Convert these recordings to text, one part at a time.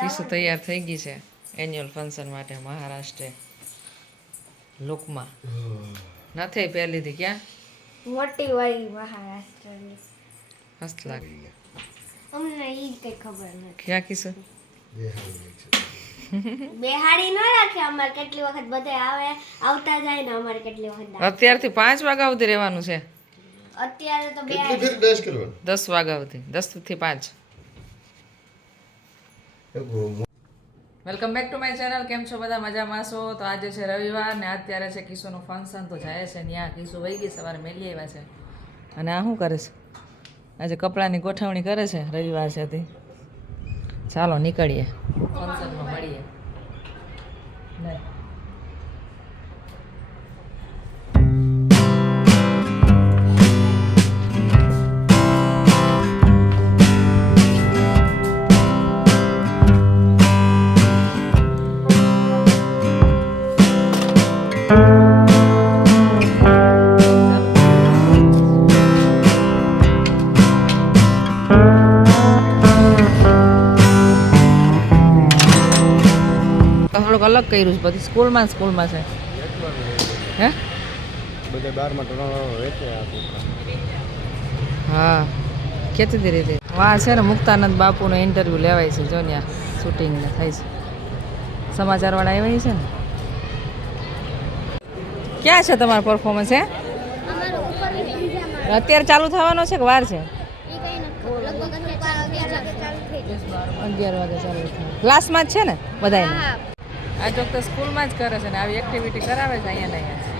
કિસ્સો તૈયાર થઈ ગઈ છે એન્યુઅલ ફંક્શન માટે મહારાષ્ટ્રે. લુકમાં. નથી પહેલીથી ક્યાં? મોટી વાળી મહારાષ્ટ્રની. મસ્ત લાગે. અમને ઈ કઈ ખબર નથી. ક્યાં કિસ્સો? બેહાડી ન રાખે અમારે કેટલી વખત બધે આવે આવતા જાય ને અમારે કેટલી વખત અત્યારથી પાંચ વાગ્યા સુધી રહેવાનું છે. અત્યારે તો બે દસ વાગ્યા સુધી દસથી પાંચ. Welcome back to my channel, કેમ છો બધા? મજામાં છો? તો આજે છે રવિવાર ને અત્યારે છે કિશુનું ફંક્શન તો જાય છે ત્યાં કિશુ વહી ગઈ, સવારે મેલી આવ્યા છે. અને આ શું કરે છે? આજે કપડાની ગોઠવણી કરે છે, રવિવાર છે તે. ચાલો નીકળીએ. ફંક્શનમાં મળીએ. લે. અલગ કર્યું છે બધી સ્કૂલમાં સ્કૂલમાં છે. હે? બધે બારમાં ધોરણ વેચે હા. કેતી હતી રીતે. વાહ છે ને મુક્તાનંદ બાપુનો ઇન્ટરવ્યૂ લેવાય છે જો ત્યાં શૂટિંગ ને થાય છે. સમાચારવાળા આવ્યા છે ને? ક્યાં છે તમારો પરફોર્મન્સ હે? અત્યારે ચાલુ થવાનો છે કે વાર છે? અગિયાર વાગે ચાલુ થાય. ક્લાસમાં જ છે ને બધાને આ તો સ્કૂલમાં જ કરે છે ને આવી એક્ટિવિટી કરાવે છે અહીંયા ને અહીંયા.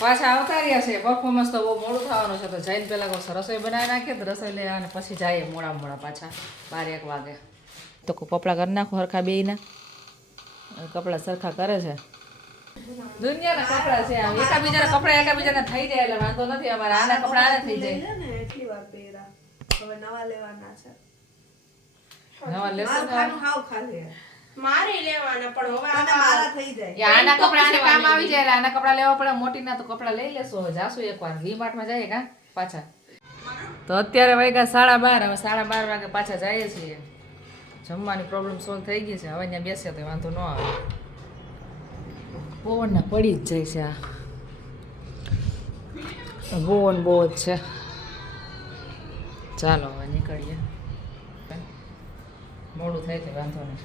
પાછા આવતા રહ્યા છે. પરફોર્મન્સ તો બહુ મોડું થવાનું છે. તો જઈને પહેલાં કોઈ રસોઈ બનાવી નાખીએ તો રસોઈ લઈ અને પછી જઈએ મોડા મોડા પાછા બાર એક વાગે. તો કપડાં કરી નાખો હરખા બેના કપડાં સરખા કરે છે. દુનિયાના કપડાં છે આમ. એકાબીજાના કપડાં એકાબીજાના થઈ જાય એટલે વાંધો નથી અમારે. આના કપડાં આને થઈ જાય. એટલી વાર પહેરા. હવે નવા લેવાના છે. નવા લેવાના હાવ ખાલી. મારે લેવાના પણ હવે તને મારા થઈ જાય. આના કપડાં કામ આવી જાય આના કપડાં લેવા પડે મોટીના તો કપડા લઈ લેશો જાશું એકવાર. વી માર્ટમાં જઈએ કા? પાછા. તો અત્યારે વાગ્યા સાડા બાર હવે સાડા બાર વાગે પાછા જઈએ છીએ. જમવાની પ્રોબ્લેમ સોલ્વ થઈ ગઈ છે હવે ત્યાં બેસીએ તો વાંધો ન આવે. પવનના પડી જ જાય છે આ. પવન બહુ જ છે. ચાલો હવે નીકળીએ. મોડું થાય છે વાંધો નહીં.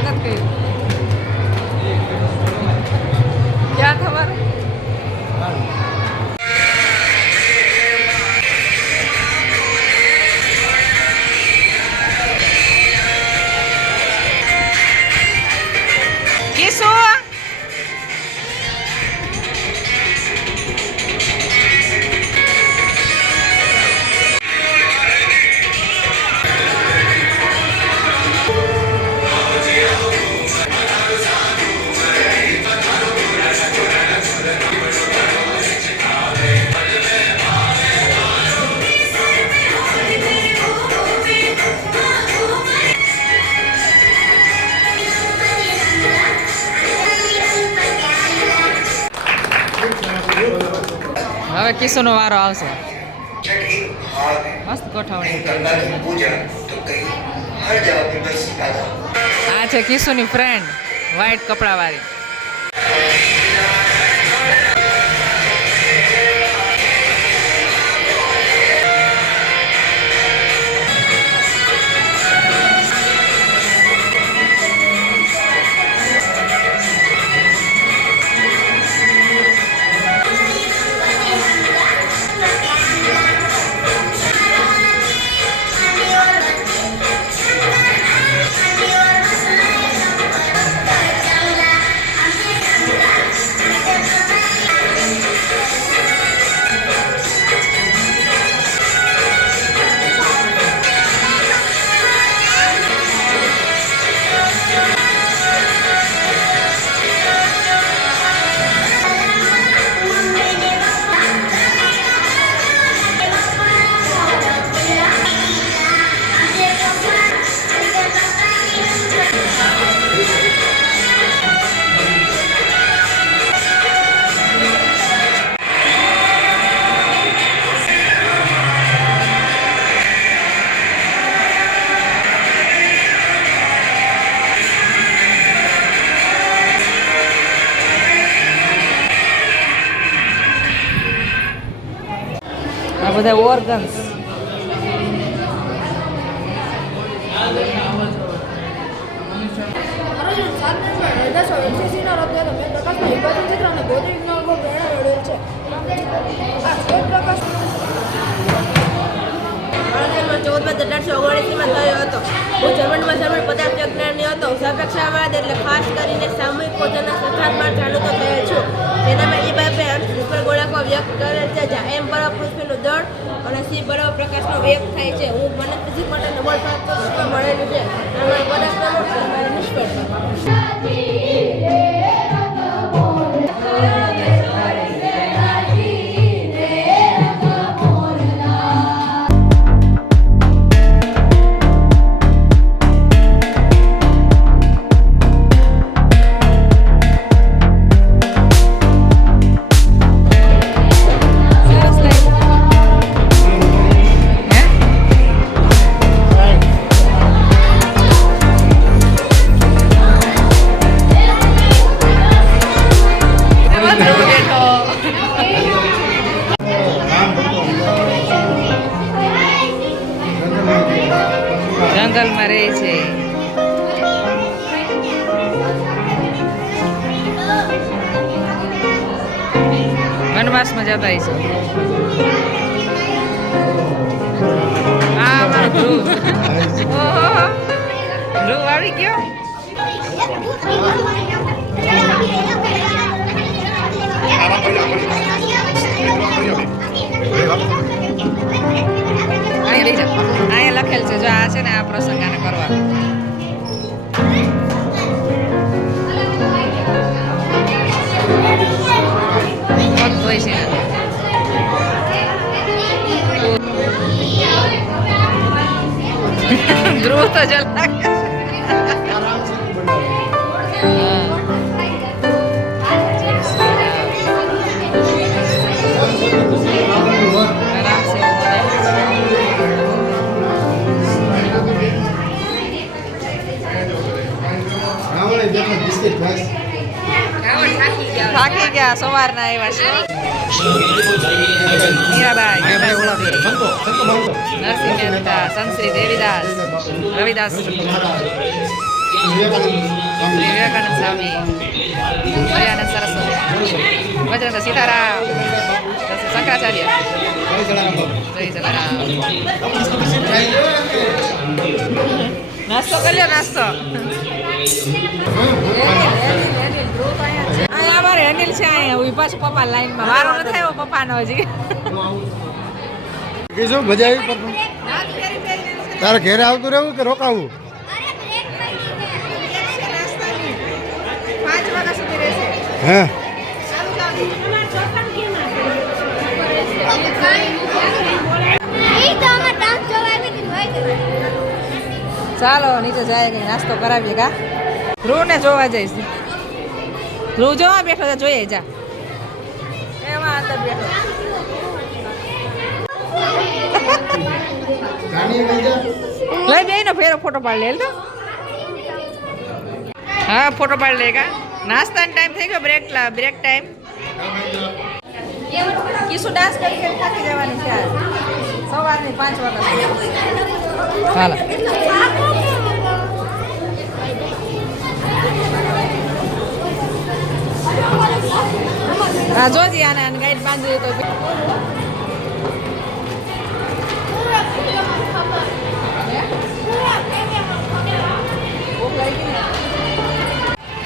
hagas que કિશુનો વારો આવશે. મસ્ત ગોઠવણી. આ છે કિશુની ફ્રેન્ડ વ્હાઈટ કપડાવાળી. બધા ઓર્ગન્સ ચૌદમાં અઢારસો ઓગણએંસીમાં થયો હતો. હું જર્મનમાં જર્મન પદાર્થ વિજ્ઞાની હતો. સાપેક્ષાવાદ એટલે ખાસ કરીને સામૂહિક પોતાના સિદ્ધાંતમાં જાણતો થયેલ છું. જેનામાં એ ઉપર ગોળાકો વ્યક્ત કરે છે, જ્યાં એમ બરફ પૃથ્વીનું દળ અને સી બરફ પ્રકાશનો વેગ થાય છે. હું મને પછી માટે પ્રાપ્ત મળેલું છે. વનવાસમાં જતા હશે આ અમારો ધ્રુવ. ઓહો. ધ્રુવ આવી ગયો અહીંયા અહીંયા લખેલ છે. જો આ છે ને આ પ્રસંગ આને કરવાનો. ધ્રુવ તો જલ. થાકી ગયા સવારના આવ્યા છે મીરાબાઈ નરસિંહ મહેતા સંશ્રી દેવીદાસ રવિદાસ વિવેકાનંદ સ્વામી હરિયાનંદ સરસ્વતી વજ્રંદ સીતારામ શંકરાચાર્ય જય જલારામ નાસ્તો કર્યો નાસ્તો. અહીંયા અમારે અનિલ છે અહીંયા ઊભી પાછું પપ્પા લાઈનમાં. વારો ન પપ્પા પપ્પાનો હજી. કીધું મજા આવી પણ તારે ઘેરે આવતું રહેવું કે રોકાવું? પાંચ વાગ્યા સુધી રહેશે હે? ઈ તો અમે ડાન્સ જોવા આવી હોય કે ચાલો નીચે જાય કઈ નાસ્તો કરાવીએ કા? ધ્રુવને જોવા જઈશ. ધ્રુવ જોવા બેઠો છે જોઈએ જા. એમાં અંદર બેઠો. લઈ બે નો ફેરો ફોટો પાડી લે તો. હા ફોટો પાડી લે કા? નાસ્તાનો ટાઈમ થઈ ગયો break break time Kishu dance કરી કરી થાકી જવાની છે સવારની પાંચ વાગ્યા હાલો. હા જોજી આને આને ગાઈડ બાંધી તો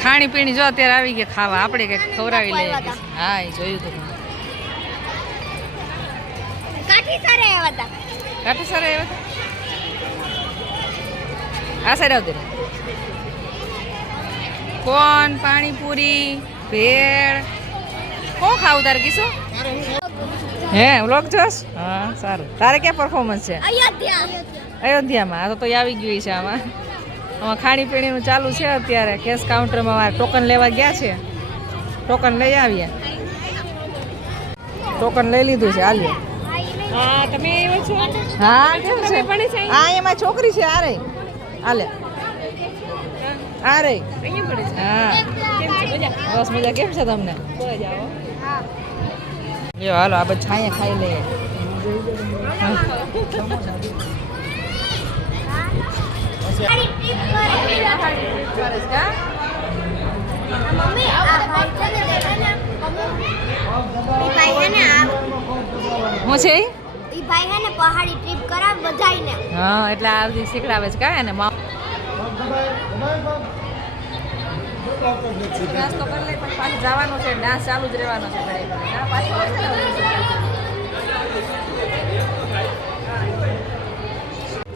ખાણી પીણી જો અત્યારે આવી ગયા ખાવા આપણે કંઈક ખવડાવી લઈએ હા એ જોયું તું મેં. કાઠી સારે આવ્યા હતા કાઠી સર આવ્યા હતા? આ સાઈડ આવતી કોણ પાણીપુરી ભેળ કોણ ખાવું તારે કીશું હે વ્લોગ જોશ? હા સારું. તારે ક્યાં પરફોર્મન્સ છે? અયોધ્યામાં. આ તો તો આવી ગયું છે આમાં. આમાં ખાણીપીણીનું ચાલુ છે અત્યારે. કેશ કાઉન્ટરમાં મારે ટોકન લેવા ગયા છે. ટોકન લઈ આવ્યા ટોકન લઈ લીધું છે. હાલ્યો. હા તમે એવો છો? હા કેમ છે? હા એમાં છોકરી છે આ રે હાલે. આ રે હા. બસ મજા. કેમ છે તમને? લ્યો, હાલો, આ બધું છાંયે ખાઈ ભાઈ છે ઈ ભાઈ હું ને પહાડી ટ્રીપ કરાવે બધાયને હા, એટલે આ શીખડાવે છે કાંઈ ને નાસ્તો કરી લે પણ પાછું જવાનું છે ડાન્સ ચાલુ જ રહેવાનો છે ઘરે. પાછું.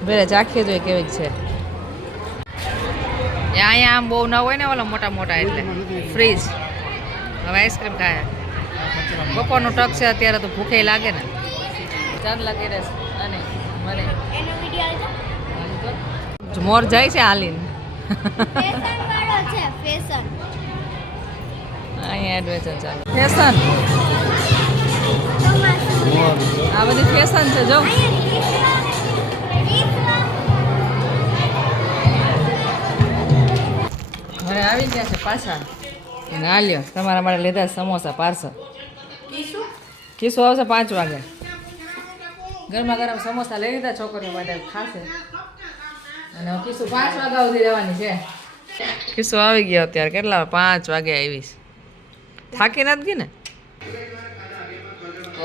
બેરે ચાખીએ જોઈએ કેવી છે. અહીંયા આમ બહુ ન હોય ને ઓલા મોટા મોટા એટલે. ફ્રીજ. હવે આઈસ્ક્રીમ ખાય. બપોરનું ટક છે અત્યારે તો ભૂખે લાગે ને. ચાંદ લાગે રહેશે અને મને. મોર જાય છે હાલીને. અહીંયા એડવેન્ચર ચાલે ફેશન ચોમાસું આ બધી ફેશન છે જો હવે આવી ગયા છે પાછા અને આ લ્યો તમારા માટે લીધા છે સમોસા પાર્સલ કિસ્સો આવશે પાંચ વાગે ગરમા ગરમ સમોસા લઈ લીધા છોકરીઓ માટે ખાશે અને હવે કિસ્સો પાંચ વાગ્યા સુધી રહેવાની છે કિસ્સો આવી ગયો અત્યારે કેટલા પાંચ વાગે આવીશ થાકી નથી ગઈ ને?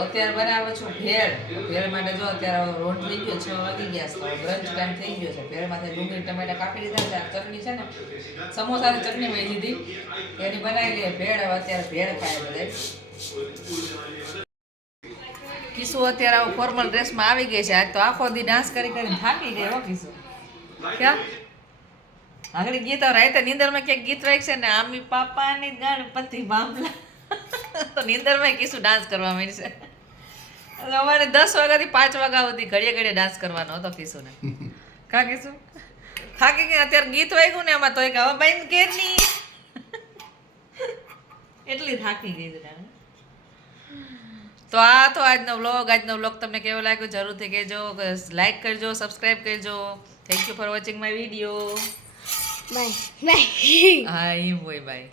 અત્યારે બનાવે છું ભેળ. ભેળ માટે જો અત્યારે રોટ થઈ ગયો, છ વાગી ગયા છે બ્રંચ ટાઈમ થઈ ગયો છે. ભેળમાંથી ડુંગળી, ટમેટા કાપી દીધા છે ચટણી છે ને, સમોસાની ચટણી વહી દીધી એની બનાવી લઈએ. ભેળ અત્યારે ભેળ ખાય બધે કિસુ અત્યારે ફોર્મલ ડ્રેસમાં આવી ગઈ છે. આજ તો આખો દી ડાન્સ કરી કરીને થાકી ગઈ હો કિસુ. ક્યાં? આગળ ગીત રાતે નિંદરમાં ક્યાંક ગીત છે ને આમી પાપાની ગણપતિ મામલા તો નિંદરમાં કીશું ડાન્સ કરવા માંડશે અમારે દસ વાગ્યાથી પાંચ વાગ્યા સુધી ઘડીએ ઘડીએ ડાન્સ કરવાનો હતો ને કા કીશું? થાકી કે અત્યારે ગીત વાગ્યું ને એમાં તો એક હવે બાઈ ઘેરની એટલી થાકી ગઈ છે તો આ તો આજનો વ્લોગ આજનો વ્લોગ તમને કેવો લાગ્યો જરૂરથી કહેજો. લાઈક કરજો સબસ્ક્રાઈબ કરજો. Thank you for watching my video bye bye હા એમ હોય બાય